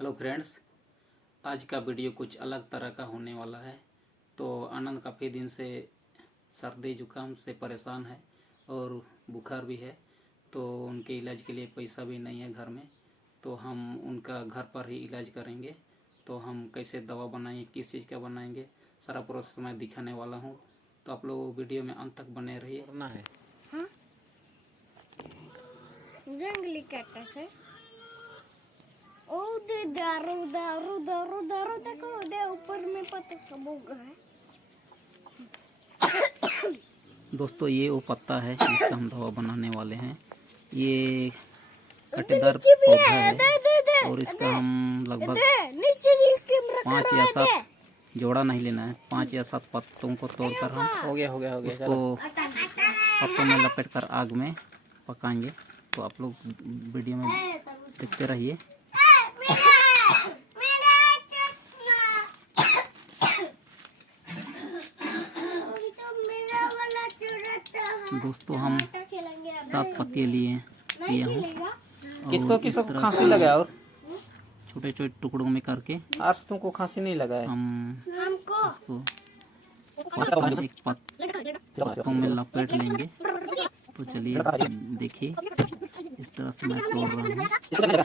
Hello friends, आज का video कुछ अलग तरह का होने वाला है। तो आनंद काफ़ी दिन से सर्दी जुकाम से परेशान है और बुखार भी है। तो उनके इलाज के लिए पैसा भी नहीं है घर में, तो हम उनका घर पर ही इलाज करेंगे। तो हम कैसे दवा बनाएंगे, किस चीज़ का बनाएंगे, सारा प्रोसेस मैं दिखाने वाला हूँ। तो आप लोग वीडियो में अंत तक बने रहिए। करना है जंगली कैक्टस है। ओ दे दारू दारू दारू दारू देखो दे ऊपर में पत्ता सब उगा है। दोस्तों, ये वो पत्ता है जिसका हम दवा बनाने वाले हैं। ये कटेदार पौधा है और इसका हम लगभग 5 या 7 जोड़ा नहीं लेना है, 5 या 7 पत्तों को तोड़कर हम हो गया उसको पत्तों में लपेटकर आग में पकाएंगे। तो आप लोग वीडियो में देखते रहिए। दोस्तों, हम 7 पत्ते लिए हूँ। किसको खांसी लगा और छोटे छोटे टुकड़ों में करके आज तुमको खांसी नहीं लगा है। हम इसको एक पत्तों में लपेट लेंगे। तो चलिए देखिए, इस तरह से मैं तोड़ रहा हूँ।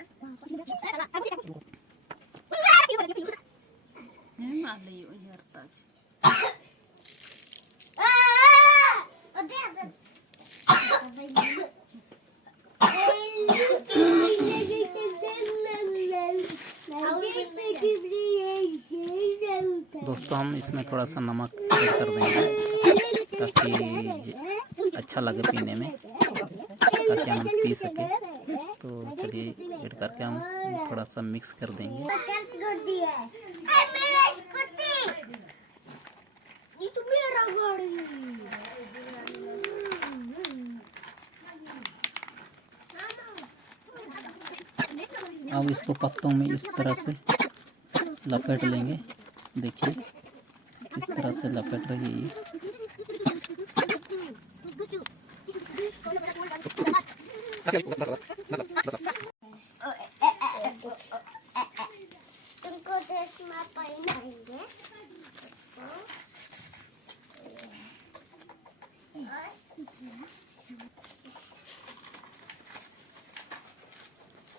दोस्तों, हम इसमें थोड़ा सा नमक ऐड कर देंगे ताकि अच्छा लगे पीने में, ताकि हम पी सके। तो चलिए ऐड करके हम थोड़ा सा मिक्स कर देंगे। अब इसको पत्तों में इस तरह से लपेट लेंगे। देखिए, इस तरह से लपेट रही है। तुमको चश्मा पहनाएंगे।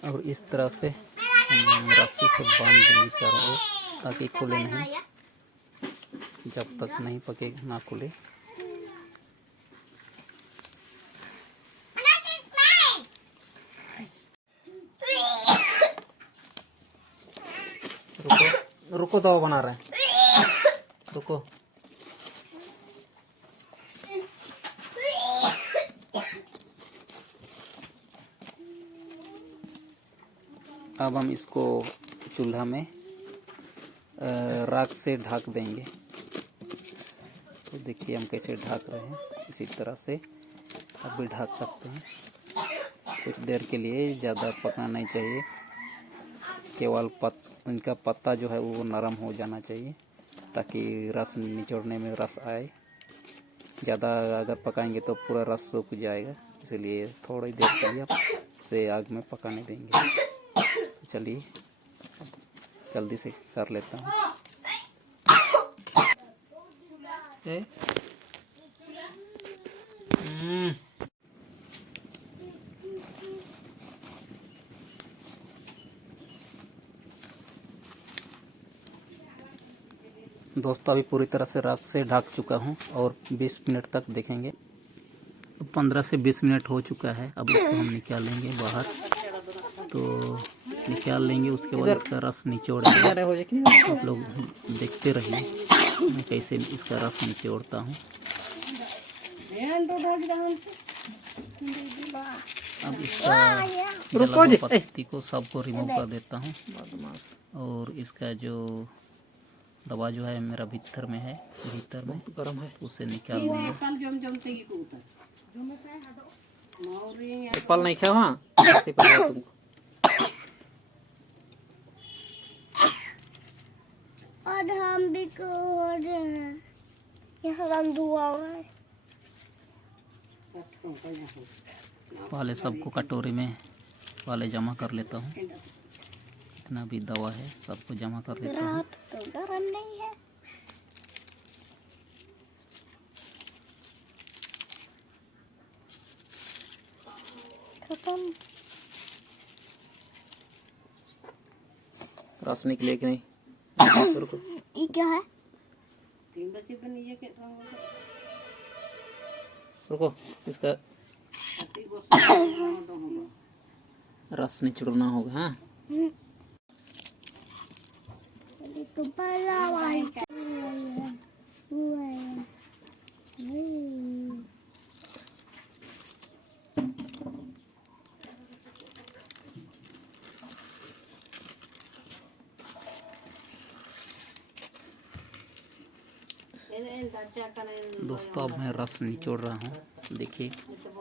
और इस तरह से हम रस्सी से बांध देंगे चारों ओर, ताकि खुले नहीं। जब तक नहीं पकेगा ना खुले। रुको दवा बना रहे हैं, रुको। अब हम इसको चूल्हा में राख से ढक देंगे। तो देखिए हम कैसे ढक रहे हैं, इसी तरह से आप भी ढक सकते हैं। कुछ देर के लिए, ज़्यादा पकना नहीं चाहिए। केवल इनका पत्ता जो है वो नरम हो जाना चाहिए, ताकि रस निचोड़ने में रस आए। ज़्यादा अगर पकाएंगे तो पूरा रस सूख जाएगा, इसलिए थोड़ी देर के लिए आप इसे आग में पकाने देंगे। चलिए जल्दी से कर लेता हूँ। दोस्तों, अभी पूरी तरह से राख से ढक चुका हूँ और 20 मिनट तक देखेंगे। 15 से 20 मिनट हो चुका है। अब इसको हम निकालेंगे बाहर। तो निकाल लेंगे, उसके बाद इसका रस निचोड़ेंगे। आप लोग देखते रहिए मैं कैसे इसका रस निचोड़ता हूँ। अब इसका पत्ती को सबको रिमूव कर देता हूँ। और इसका जो दवा जो है मेरा भीतर में है, भीतर में गर्म है, उसे निकाल लूँगा। फल नहीं खाओ। हाँ, तुमको और हम भी को यहाँ रंग हुआ है। पहले सबको कटोरी में पहले जमा कर लेता हूँ। जितना भी दवा है सबको जमा कर लेते हैं। रात तो गरम नहीं है। खत्म। रस निकले कि नहीं? रुको। ये क्या है? रुको इसका रस निचोड़ना होगा। हाँ ये तो बड़ा वाला। दोस्तों अब मैं रस निचोड़ रहा हूँ। देखिए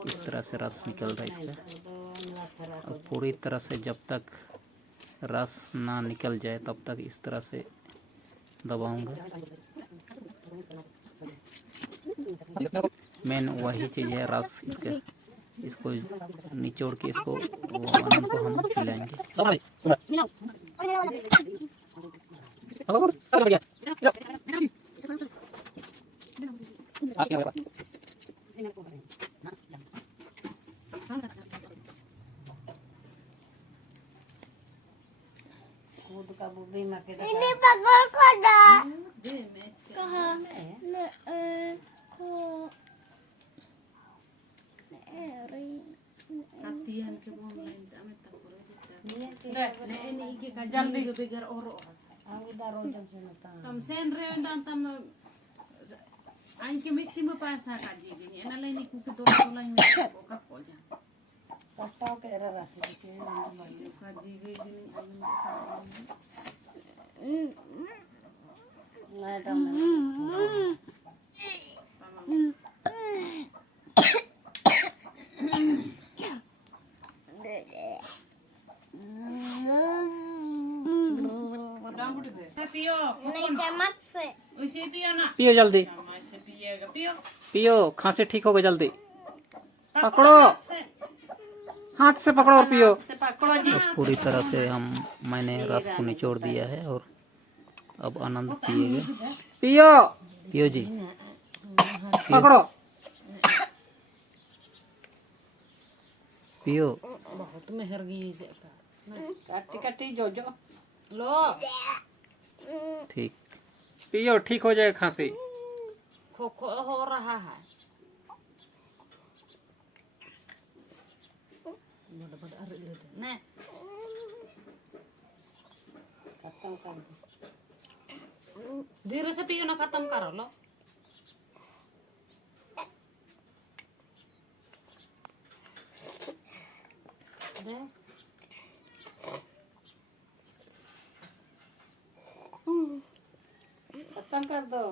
इस तरह से रस निकल रहा है इसका। और पूरी तरह से जब तक रस ना निकल जाए तब तक इस तरह से दबाऊंगा। मेन वही चीज़ है रस इसका। इसको निचोड़ के इसको वो आनंद को हम पिलाएंगे। ini pagol ko da. Kaha. Ko. Latihan ke mau main amit tak boleh kita. Ini iki kajian di begar oro. Aku daro jam senata. Tam senre dan tam anke mikti mo pasa kaji gini. Ena lain iku ke dola lain ko ka ko ja. Pasta ke era rasi ke kaji gini ayun ka. Madam. नहीं चम्मच से। पियो जल्दी, पियो, खांसी ठीक होगा जल्दी। पकड़ो, हाथ से पकड़ो और पियो। तो पूरी तरह से मैंने रस को निचोड़ दिया है और अब आनंद पिएगा। पियो, पियो जी, पकड़ो, पियो। बहुत मेहरगी से काटी काटी जो लो ठीक, पियो, ठीक हो जाएगा खांसी। खो खो हो रहा है। नहीं खत्म कर धीरे से पियो ना, खत्म करो लो। खत्म कर दो।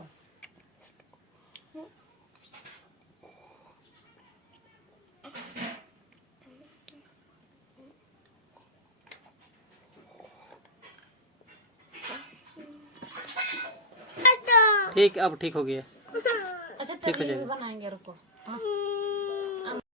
ठीक, अब ठीक हो गया। अच्छा तरी भी बनाएंगे, रुको। हाँ